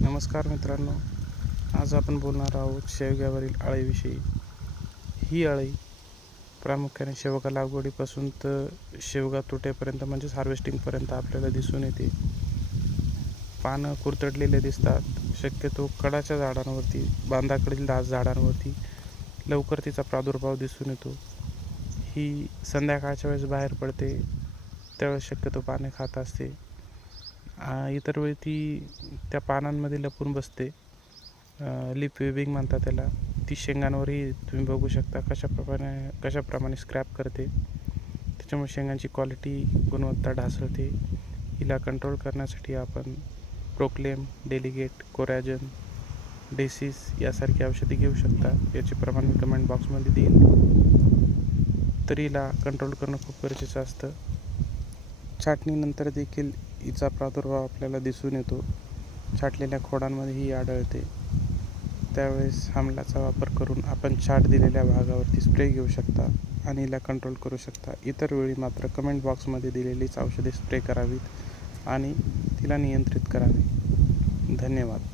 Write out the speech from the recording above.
नमस्कार मित्रांनो, आज आपण बोलणार आहोत शेवग्यावरील अळीविषयी. ही अळी प्रामुख्याने शेवगा लागवडीपासून तर शेवगा तुटेपर्यंत म्हणजेच हार्वेस्टिंगपर्यंत आपल्याला दिसून येते. पानं कुरतडलेले दिसतात. शक्यतो कडाच्या झाडांवरती, बांधाकडील झाडांवरती लवकर तिचा प्रादुर्भाव दिसून येतो. ही संध्याकाळच्या वेळेस बाहेर पडते, त्यावेळेस शक्यतो पाने खात असते. इतर वेळी ती त्या पानांमध्ये लपून बसते. लिप वेबिंग म्हणतात त्याला. ती शेंगांवरही तुम्ही बघू शकता कशाप्रमाणे स्क्रॅप करते. त्याच्यामुळे शेंगांची क्वालिटी, गुणवत्ता ढासळते. हिला कंट्रोल करण्यासाठी आपण प्रोक्लेम, डेलिगेट, कोरॅजन, डेसिस यासारखी औषधे घेऊ शकता. याचे प्रमाण मी कमेंट बॉक्समध्ये देईल. तर हिला कंट्रोल करणं खूप गरजेचं असतं. छाटणीनंतर देखील हिचा प्रादुर्भाव आपल्याला दिसून येतो. छाटलेल्या खोडांमध्येही आढळते. त्यावेळेस आम्लाचा वापर करून आपण छाट दिलेल्या भागावरती स्प्रे घेऊ शकता आणि हिला कंट्रोल करू शकता. इतर वेळी मात्र कमेंट बॉक्समध्ये दिलेलीच औषधे स्प्रे करावीत आणि तिला नियंत्रित करावे. धन्यवाद.